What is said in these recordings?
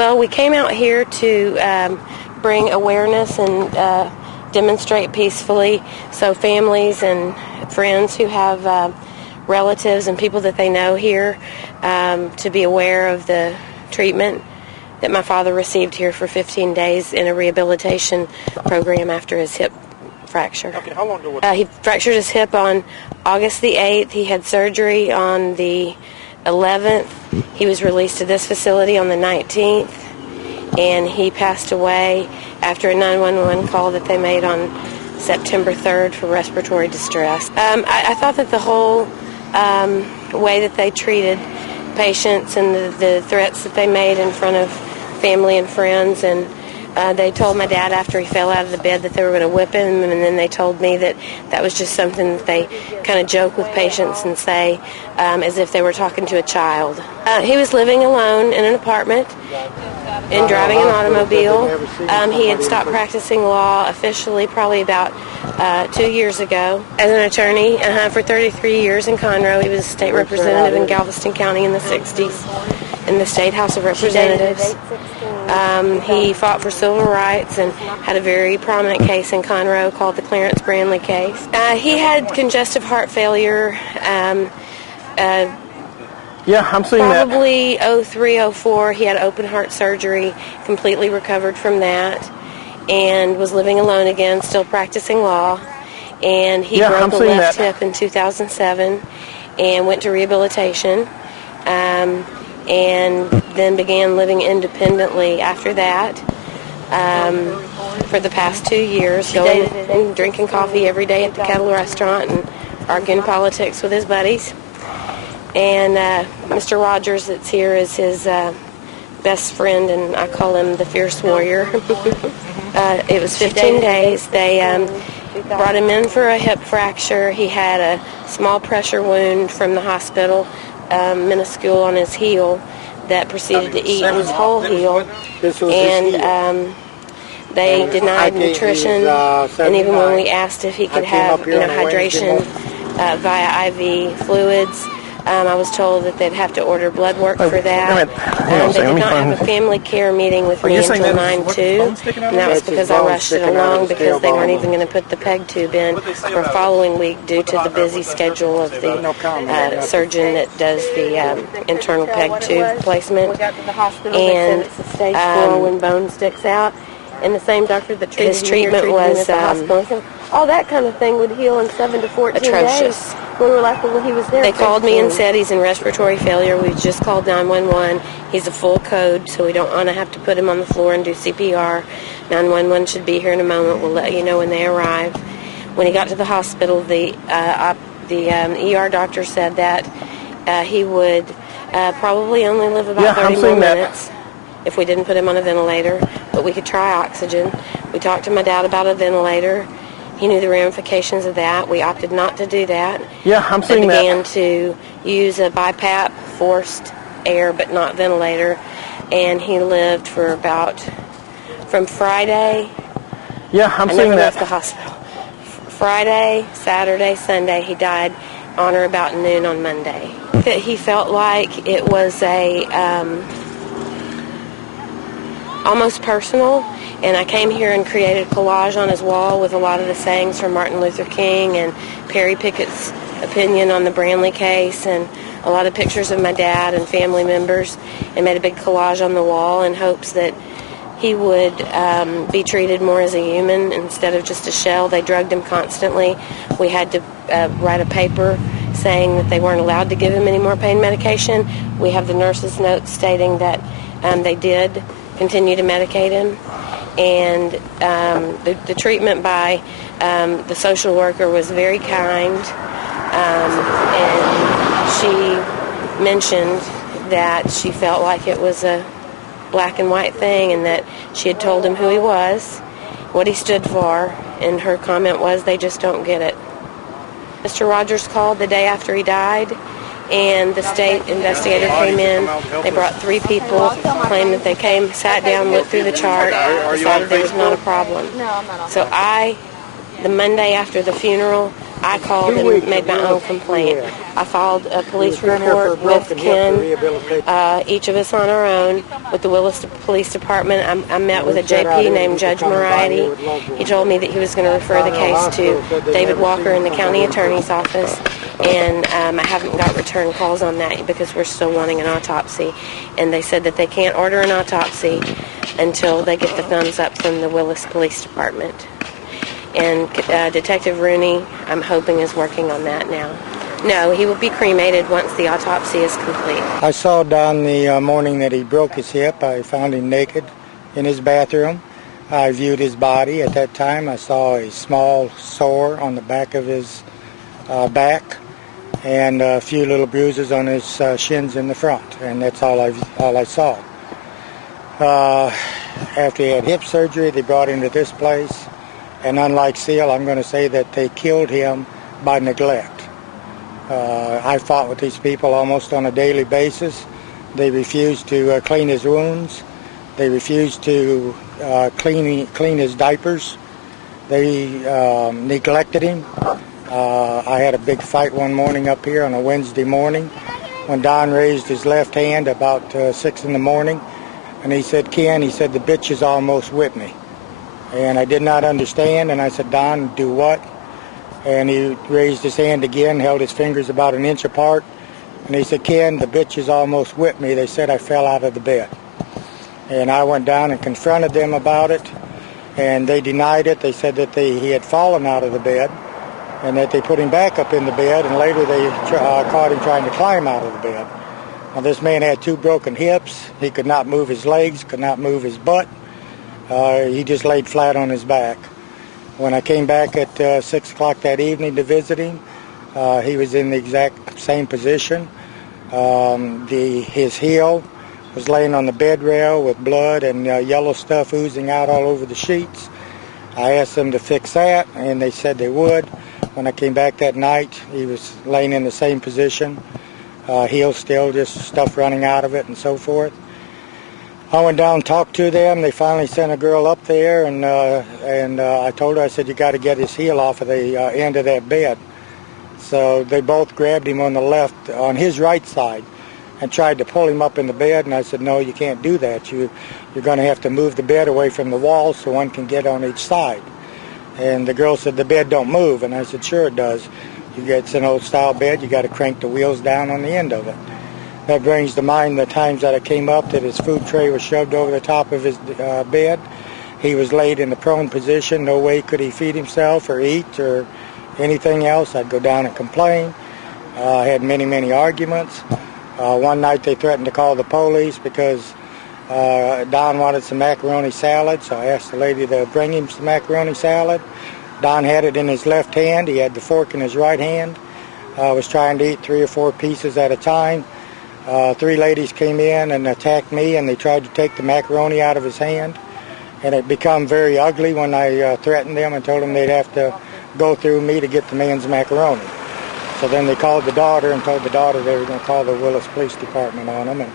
Well, we came out here to bring awareness and demonstrate peacefully so families and friends who have relatives and people that they know here to be aware of the treatment that my father received here for 15 days in a rehabilitation program after his hip fracture. Okay, how long ago? He fractured his hip on August the 8th. He had surgery on the 11th. He was released to this facility on the 19th, and he passed away after a 911 call that they made on September 3rd for respiratory distress. I thought that the whole way that they treated patients and the threats that they made in front of family and friends, and they told my dad after he fell out of the bed that they were going to whip him, and then they told me that that was just something that they kind of joke with patients and say as if they were talking to a child. He was living alone in an apartment and driving an automobile. He had stopped practicing law officially probably about 2 years ago as an attorney for 33 years in Conroe. He was a state representative in Galveston County in the 60s in the State House of Representatives. He fought for civil rights and had a very prominent case in Conroe called the Clarence Branley case. He had congestive heart failure. Yeah, I'm seeing Probably 03, 04, he had open heart surgery, completely recovered from that, and was living alone again, still practicing law. And he broke a left hip in 2007 and went to rehabilitation, and then began living independently after that for the past 2 years, going and drinking coffee every day at the Kettle restaurant and arguing politics with his buddies. And Mr. Rogers that's here is his best friend, and I call him the Fierce Warrior. It was 15 days. They brought him in for a hip fracture. He had a small pressure wound from the hospital, minuscule on his heel, that proceeded to eat his whole heel. And they denied nutrition, and even when we asked if he could have hydration via IV fluids, I was told that they'd have to order blood work for that. They did not have a family care meeting with me until 9/2, and that was because I rushed it along because they weren't even going to put the PEG tube in for following week due to the busy schedule of the surgeon that does the internal PEG tube placement. And it's a stage 4 when bone sticks out. And the same doctor that treated his treatment was all that kind of thing would heal in 7 to 14 atrocious. days. We were like, well, he was there. They called me and said he's in respiratory failure. We just called 911. He's a full code, so we don't want to have to put him on the floor and do CPR. 911 should be here in a moment. We'll let you know when they arrive. When he got to the hospital, the ER doctor said that he would probably only live about 30 more minutes if we didn't put him on a ventilator, but we could try oxygen. We talked to my dad about a ventilator. He knew the ramifications of that. We opted not to do that. Yeah, I'm seeing that. They began to use a BiPAP, forced air, but not ventilator, and he lived for about, from Friday. Yeah, I'm seeing that. I never left the hospital. Friday, Saturday, Sunday, he died on or about noon on Monday. That he felt like it was a almost personal, and I came here and created a collage on his wall with a lot of the sayings from Martin Luther King and Perry Pickett's opinion on the Branley case, and a lot of pictures of my dad and family members, and made a big collage on the wall in hopes that he would be treated more as a human instead of just a shell. They drugged him constantly. We had to write a paper saying that they weren't allowed to give him any more pain medication. We have the nurse's notes stating that they did continue to medicate him, and the treatment by the social worker was very kind, and she mentioned that she felt like it was a black and white thing, and that she had told him who he was, what he stood for, and her comment was, they just don't get it. Mr. Rogers called the day after he died, and the state investigator came in. They brought 3 people, claimed that they came, sat down, looked through the chart, decided there was not a problem. So the Monday after the funeral, I called and made my own complaint. I filed a police report with Ken, each of us on our own, with the Willis Police Department. I met with a JP named Judge Moriarty. He told me that he was going to refer the case to David Walker in the county attorney's office, and I haven't got return calls on that because we're still wanting an autopsy. And they said that they can't order an autopsy until they get the thumbs up from the Willis Police Department. And Detective Rooney, I'm hoping, is working on that now. No, he will be cremated once the autopsy is complete. I saw Don the morning that he broke his hip. I found him naked in his bathroom. I viewed his body. At that time, I saw a small sore on the back of his back and a few little bruises on his shins in the front, and that's all I saw. After he had hip surgery, they brought him to this place. And unlike Seal, I'm going to say that they killed him by neglect. I fought with these people almost on a daily basis. They refused to clean his wounds. They refused to clean his diapers. They neglected him. I had a big fight one morning up here on a Wednesday morning when Don raised his left hand about 6 in the morning. And he said, Ken, he said, the bitch has almost whipped me. And I did not understand, and I said, Don, do what? And he raised his hand again, held his fingers about an inch apart, and he said, Ken, the bitches almost whipped me. They said I fell out of the bed. And I went down and confronted them about it, and they denied it. They said that he had fallen out of the bed, and that they put him back up in the bed, and later they caught him trying to climb out of the bed. Now, this man had 2 broken hips. He could not move his legs, could not move his butt. He just laid flat on his back. When I came back at 6 o'clock that evening to visit him, he was in the exact same position. His heel was laying on the bed rail with blood and yellow stuff oozing out all over the sheets. I asked them to fix that, and they said they would. When I came back that night, he was laying in the same position. Heel still, just stuff running out of it and so forth. I went down and talked to them. They finally sent a girl up there, and I told her, I said, you got to get his heel off of the end of that bed. So they both grabbed him on the left, on his right side, and tried to pull him up in the bed, and I said, no, you can't do that. You're going to have to move the bed away from the wall so one can get on each side. And the girl said, the bed don't move, and I said, sure it does. It's an old style bed. You got to crank the wheels down on the end of it. That brings to mind the times that I came up that his food tray was shoved over the top of his bed. He was laid in the prone position. No way could he feed himself or eat or anything else. I'd go down and complain. I had many, many arguments. One night they threatened to call the police because Don wanted some macaroni salad, so I asked the lady to bring him some macaroni salad. Don had it in his left hand. He had the fork in his right hand. Was trying to eat 3 or 4 pieces at a time. 3 ladies came in and attacked me, and they tried to take the macaroni out of his hand. And it became very ugly when I threatened them and told them they'd have to go through me to get the man's macaroni. So then they called the daughter and told the daughter they were going to call the Willis Police Department on him. And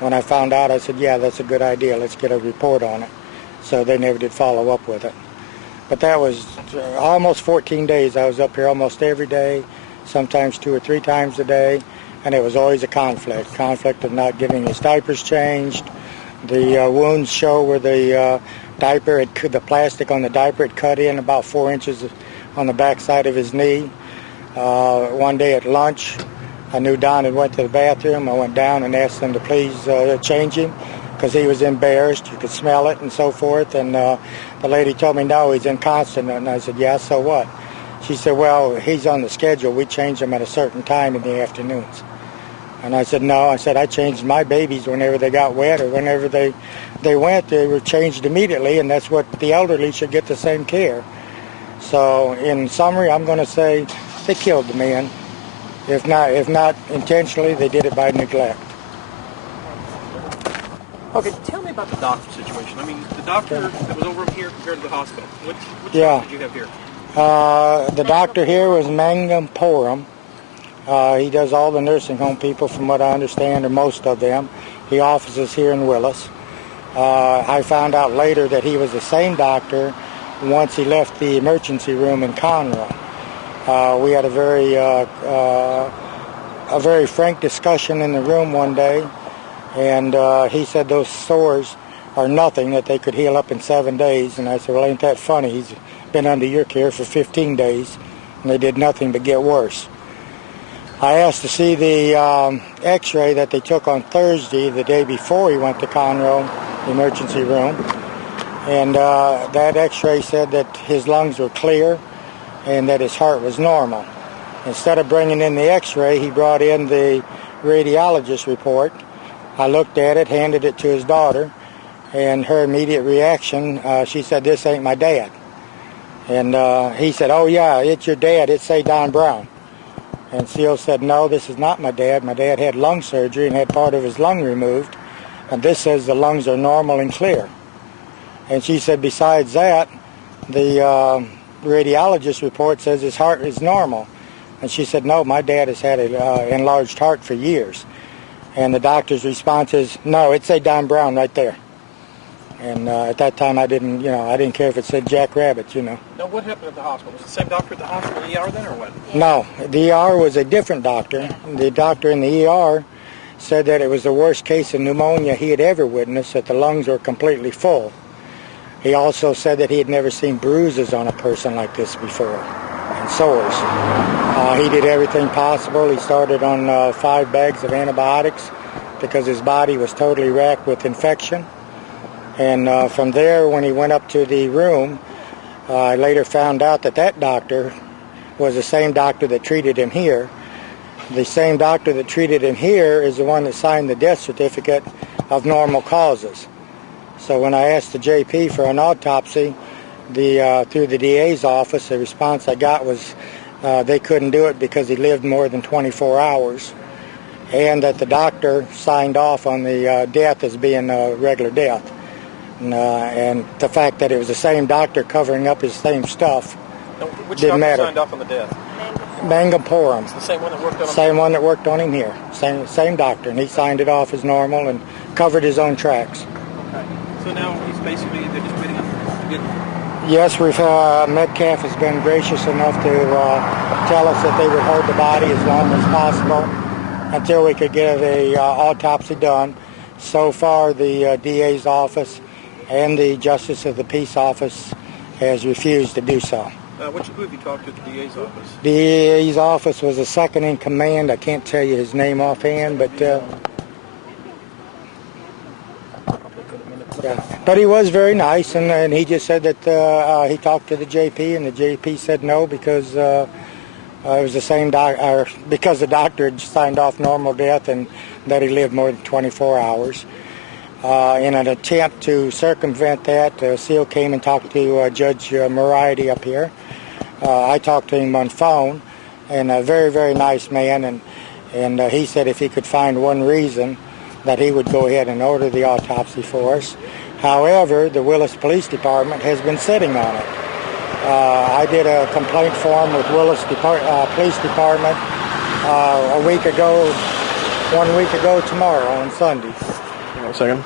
when I found out, I said, yeah, that's a good idea. Let's get a report on it. So they never did follow up with it. But that was almost 14 days. I was up here almost every day, sometimes 2 or 3 times a day. And it was always a conflict of not getting his diapers changed. The wounds show where the the plastic on the diaper had cut in about 4 inches on the back side of his knee. One day at lunch, I knew Don had went to the bathroom. I went down and asked them to please change him because he was embarrassed. You could smell it and so forth. And the lady told me, no, he's incontinent. And I said, yeah, so what? She said, well, he's on the schedule. We change him at a certain time in the afternoons. And I said, no. I said, I changed my babies whenever they got wet or whenever they went. They were changed immediately, and that's what the elderly should get the same care. So in summary, I'm going to say they killed the man. If not intentionally, they did it by neglect. Okay, tell me about the doctor situation. I mean, the doctor that was over here compared to the hospital. What doctor did you have here? The doctor here was Mangum Porum. He does all the nursing home people, from what I understand, or most of them. He offices here in Willis. I found out later that he was the same doctor once he left the emergency room in Conroe. We had a very frank discussion in the room one day, and he said those sores are nothing, that they could heal up in 7 days. And I said, well, ain't that funny? He's been under your care for 15 days, and they did nothing but get worse. I asked to see the x-ray that they took on Thursday, the day before he went to Conroe, the emergency room. And that x-ray said that his lungs were clear and that his heart was normal. Instead of bringing in the x-ray, he brought in the radiologist report. I looked at it, handed it to his daughter, and her immediate reaction, she said, "This ain't my dad." And he said, "Oh yeah, it's your dad, it's say Don Brown." And Seal said, "No, this is not my dad. My dad had lung surgery and had part of his lung removed, and this says the lungs are normal and clear." And she said, besides that, the radiologist report says his heart is normal. And she said, "No, my dad has had an enlarged heart for years." And the doctor's response is, "No, it say Don Brown right there." And at that time, I didn't care if it said Jack Rabbit, Now, what happened at the hospital? Was it the same doctor at the hospital, the ER then, or what? No, the ER was a different doctor. The doctor in the ER said that it was the worst case of pneumonia he had ever witnessed, that the lungs were completely full. He also said that he had never seen bruises on a person like this before, and sores. He did everything possible. He started on 5 bags of antibiotics because his body was totally racked with infection. And from there, when he went up to the room, I later found out that that doctor was the same doctor that treated him here. The same doctor that treated him here is the one that signed the death certificate of normal causes. So when I asked the JP for an autopsy through the DA's office, the response I got was they couldn't do it because he lived more than 24 hours, and that the doctor signed off on the death as being a regular death. And the fact that it was the same doctor covering up his same stuff didn't matter. Which doctor signed off on the death? Mangum-Porum. It's the same one that worked on him? Same one that worked on him here. Same doctor, and he signed it off as normal and covered his own tracks. Okay. So now he's basically, they're just waiting to get... Yes, Metcalf has been gracious enough to tell us that they would hold the body as long as possible until we could get an autopsy done. So far, the DA's office and the Justice of the Peace office has refused to do so. Who have you talked to at the DA's office? DA's office was the second in command. I can't tell you his name offhand, but yeah. But he was very nice, and he just said that he talked to the JP, and the JP said no because it was the same doctor, because the doctor had signed off normal death and that he lived more than 24 hours. In an attempt to circumvent that, Seal came and talked to Judge Moriarty up here. I talked to him on phone, and a very, very nice man, and he said if he could find one reason that he would go ahead and order the autopsy for us. However, the Willis Police Department has been sitting on it. I did a complaint form with Willis Police Department 1 week ago tomorrow on Sunday. Hang on a second.